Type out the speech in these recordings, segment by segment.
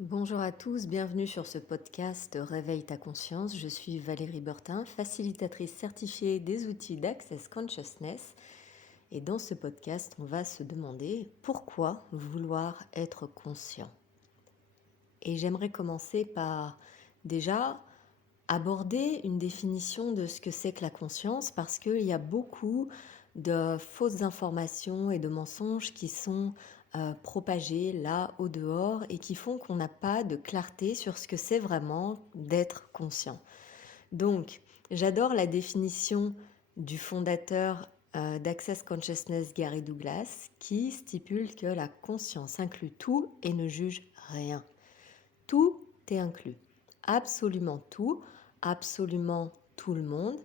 Bonjour à tous, bienvenue sur ce podcast Réveille ta conscience. Je suis Valérie Bertin, facilitatrice certifiée des outils d'Access Consciousness. Et dans ce podcast, on va se demander pourquoi vouloir être conscient. Et j'aimerais commencer par déjà aborder une définition de ce que c'est que la conscience parce qu'il y a beaucoup de fausses informations et de mensonges qui sont propagés là au dehors et qui font qu'on n'a pas de clarté sur ce que c'est vraiment d'être conscient. Donc, j'adore la définition du fondateur d'Access Consciousness, Gary Douglas, qui stipule que la conscience inclut tout et ne juge rien. Tout est inclus, absolument tout, absolument tout le monde,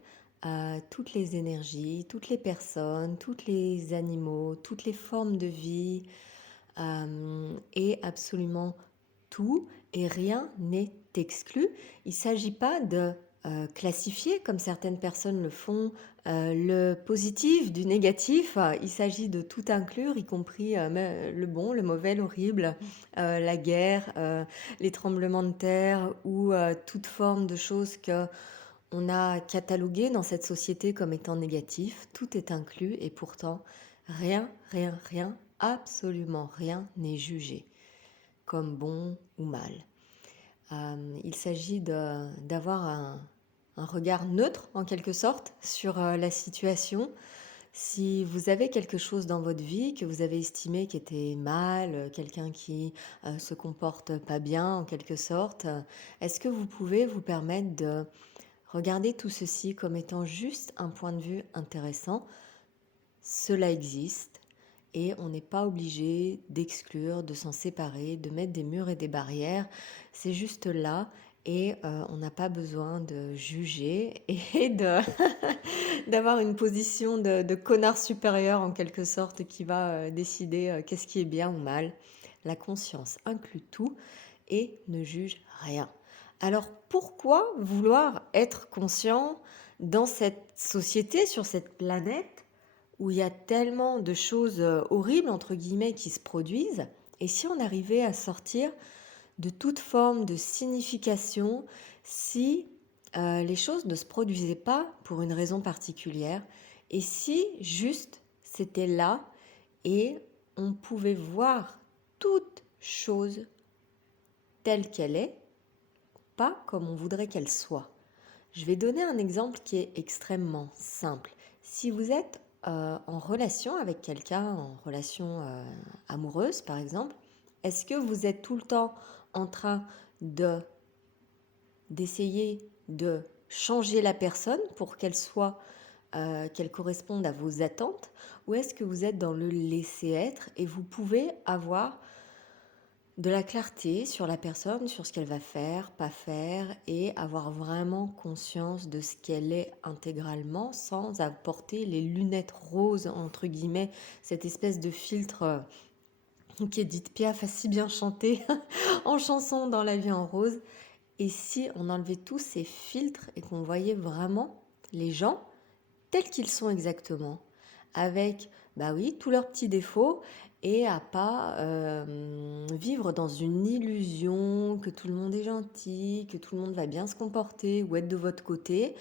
toutes les énergies, toutes les personnes, tous les animaux, toutes les formes de vie, et absolument tout, et rien n'est exclu. Il ne s'agit pas de classifier, comme certaines personnes le font, le positif du négatif. Il s'agit de tout inclure, y compris le bon, le mauvais, l'horrible, la guerre, les tremblements de terre ou toute forme de choses que on a cataloguées dans cette société comme étant négatif. Tout est inclus et pourtant rien, rien, rien, absolument rien n'est jugé comme bon ou mal. Il s'agit d'avoir un regard neutre en quelque sorte sur la situation. Si vous avez quelque chose dans votre vie que vous avez estimé qui était mal, quelqu'un qui se comporte pas bien en quelque sorte, est-ce que vous pouvez vous permettre de regarder tout ceci comme étant juste un point de vue intéressant? Cela existe et on n'est pas obligé d'exclure, de s'en séparer, de mettre des murs et des barrières. C'est juste là et on n'a pas besoin de juger et d'avoir une position de connard supérieur en quelque sorte qui va décider qu'est-ce qui est bien ou mal. La conscience inclut tout et ne juge rien. Alors pourquoi vouloir être conscient dans cette société, sur cette planète où il y a tellement de choses horribles, entre guillemets, qui se produisent? Et si on arrivait à sortir de toute forme de signification, si les choses ne se produisaient pas pour une raison particulière, et si juste c'était là et on pouvait voir toute chose telle qu'elle est, pas comme on voudrait qu'elle soit. Je vais donner un exemple qui est extrêmement simple. Si vous êtes en relation avec quelqu'un, en relation amoureuse par exemple, est-ce que vous êtes tout le temps en train de d'essayer de changer la personne pour qu'elle corresponde à vos attentes, ou est-ce que vous êtes dans le laisser être et vous pouvez avoir de la clarté sur la personne, sur ce qu'elle va faire, pas faire, et avoir vraiment conscience de ce qu'elle est intégralement sans apporter les lunettes roses, entre guillemets, cette espèce de filtre qu'Edith Piaf a si bien chanté en chanson dans La vie en rose. Et si on enlevait tous ces filtres et qu'on voyait vraiment les gens tels qu'ils sont exactement, avec, bah oui, tous leurs petits défauts, et à pas vivre dans une illusion que tout le monde est gentil, que tout le monde va bien se comporter ou être de votre côté,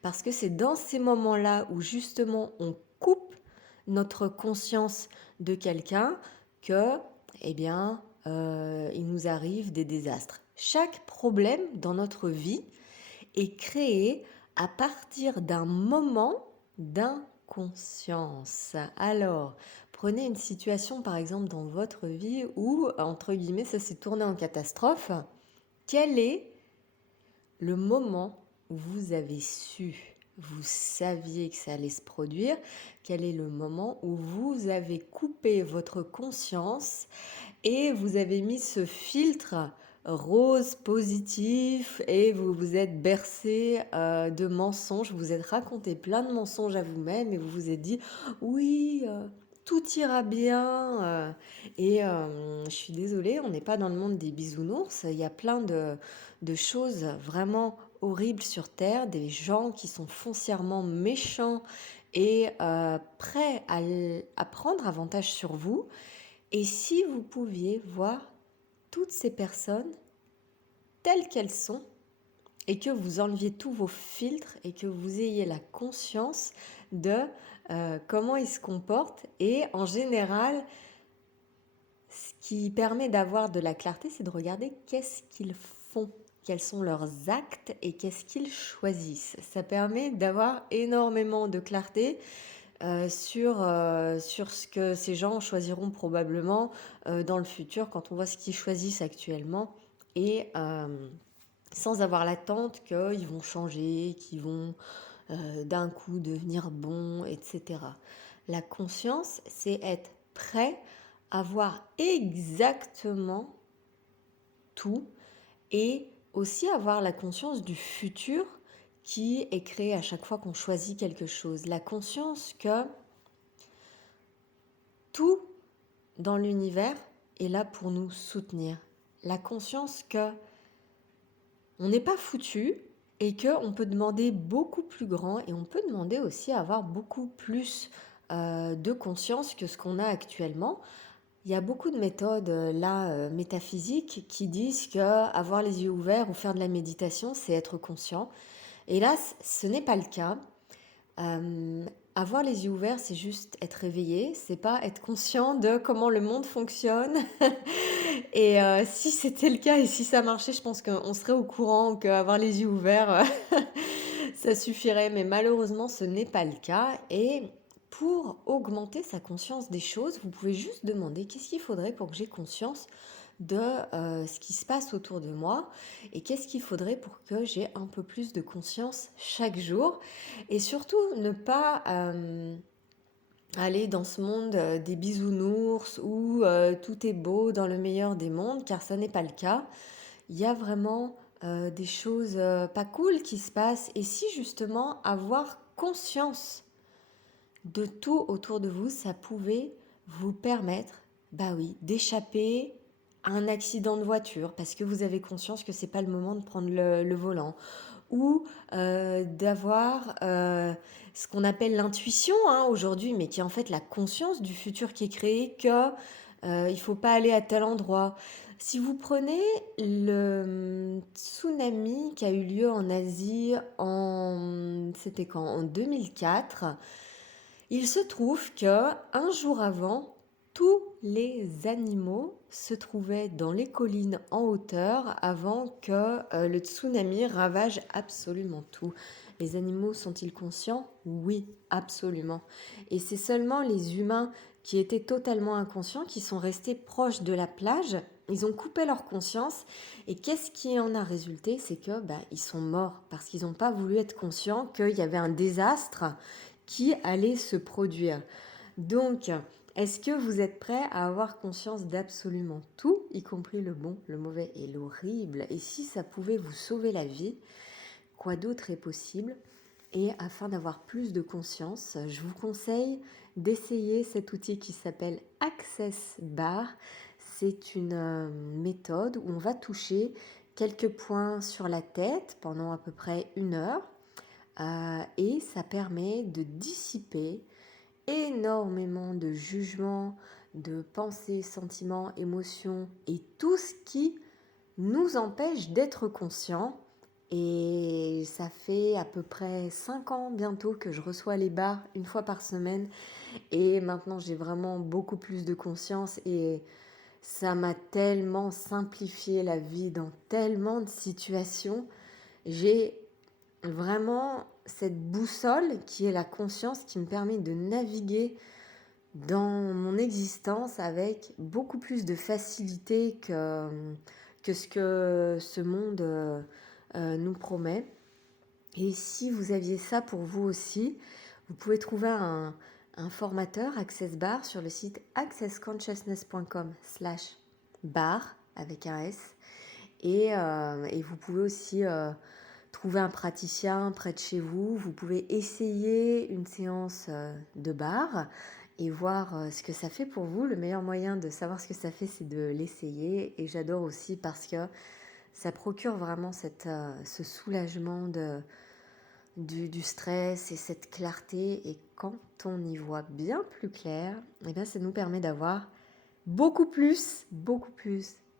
parce que c'est dans ces moments-là où justement on coupe notre conscience de quelqu'un que, eh bien, il nous arrive des désastres. Chaque problème dans notre vie est créé à partir d'un moment d'inconscience. Alors, prenez une situation par exemple dans votre vie où, entre guillemets, ça s'est tourné en catastrophe. Quel est le moment où vous avez su, vous saviez que ça allait se produire? Quel est le moment où vous avez coupé votre conscience et vous avez mis ce filtre rose positif et vous vous êtes bercé de mensonges, vous vous êtes raconté plein de mensonges à vous-même et vous vous êtes dit oui, tout ira bien. Et je suis désolée, on n'est pas dans le monde des bisounours, il y a plein de choses vraiment horribles sur Terre, des gens qui sont foncièrement méchants et prêts à prendre avantage sur vous. Et si vous pouviez voir toutes ces personnes telles qu'elles sont et que vous enleviez tous vos filtres et que vous ayez la conscience de comment ils se comportent. Et en général, ce qui permet d'avoir de la clarté, c'est de regarder qu'est-ce qu'ils font, quels sont leurs actes et qu'est-ce qu'ils choisissent. Ça permet d'avoir énormément de clarté sur ce que ces gens choisiront probablement dans le futur quand on voit ce qu'ils choisissent actuellement et sans avoir l'attente qu'ils vont changer, qu'ils vont d'un coup devenir bons, etc. La conscience, c'est être prêt à voir exactement tout et aussi avoir la conscience du futur qui est créé à chaque fois qu'on choisit quelque chose. La conscience que tout dans l'univers est là pour nous soutenir. La conscience que on n'est pas foutu et qu'on peut demander beaucoup plus grand et on peut demander aussi à avoir beaucoup plus de conscience que ce qu'on a actuellement. Il y a beaucoup de méthodes métaphysiques qui disent que avoir les yeux ouverts ou faire de la méditation, c'est être conscient. Hélas, ce n'est pas le cas. Avoir les yeux ouverts, c'est juste être réveillé, c'est pas être conscient de comment le monde fonctionne. Et si c'était le cas et si ça marchait, je pense qu'on serait au courant qu'avoir les yeux ouverts, ça suffirait. Mais malheureusement, ce n'est pas le cas. Et pour augmenter sa conscience des choses, vous pouvez juste demander qu'est-ce qu'il faudrait pour que j'ai conscience de ce qui se passe autour de moi et qu'est-ce qu'il faudrait pour que j'ai un peu plus de conscience chaque jour. Et surtout, ne pas aller dans ce monde des bisounours où tout est beau dans le meilleur des mondes, car ça n'est pas le cas. Il y a vraiment des choses pas cool qui se passent. Et si justement avoir conscience de tout autour de vous, ça pouvait vous permettre, bah oui, d'échapper à un accident de voiture parce que vous avez conscience que c'est pas le moment de prendre le volant, ou d'avoir ce qu'on appelle l'intuition aujourd'hui, mais qui est en fait la conscience du futur qui est créé, que il faut pas aller à tel endroit. Si vous prenez le tsunami qui a eu lieu en Asie c'était quand? En 2004, il se trouve que un jour avant, tous les animaux se trouvaient dans les collines en hauteur avant que le tsunami ravage absolument tout. Les animaux sont-ils conscients? Oui, absolument. Et c'est seulement les humains qui étaient totalement inconscients qui sont restés proches de la plage. Ils ont coupé leur conscience et qu'est-ce qui en a résulté? C'est que ils sont morts parce qu'ils n'ont pas voulu être conscients qu'il y avait un désastre qui allait se produire. Donc, est-ce que vous êtes prêt à avoir conscience d'absolument tout, y compris le bon, le mauvais et l'horrible? Et si ça pouvait vous sauver la vie, quoi d'autre est possible? Et afin d'avoir plus de conscience, je vous conseille d'essayer cet outil qui s'appelle Access Bar. C'est une méthode où on va toucher quelques points sur la tête pendant à peu près 1 heure. Et ça permet de dissiper énormément de jugements, de pensées, sentiments, émotions et tout ce qui nous empêche d'être conscients. Et ça fait à peu près 5 ans bientôt que je reçois les bars 1 fois par semaine. Et maintenant, j'ai vraiment beaucoup plus de conscience et ça m'a tellement simplifié la vie dans tellement de situations. J'ai vraiment cette boussole qui est la conscience qui me permet de naviguer dans mon existence avec beaucoup plus de facilité que ce que ce monde nous promet. Et si vous aviez ça pour vous aussi, vous pouvez trouver un formateur Access Bar sur le site accessconsciousness.com/bar avec un S. Et vous pouvez aussi trouver un praticien près de chez vous. Vous pouvez essayer une séance de bar et voir ce que ça fait pour vous. Le meilleur moyen de savoir ce que ça fait, c'est de l'essayer. Et j'adore aussi parce que ça procure vraiment ce soulagement du stress et cette clarté. Et quand on y voit bien plus clair, ça nous permet d'avoir beaucoup plus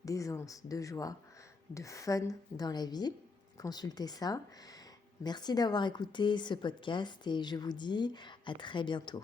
d'aisance, de joie, de fun dans la vie. Consultez ça. Merci d'avoir écouté ce podcast et je vous dis à très bientôt.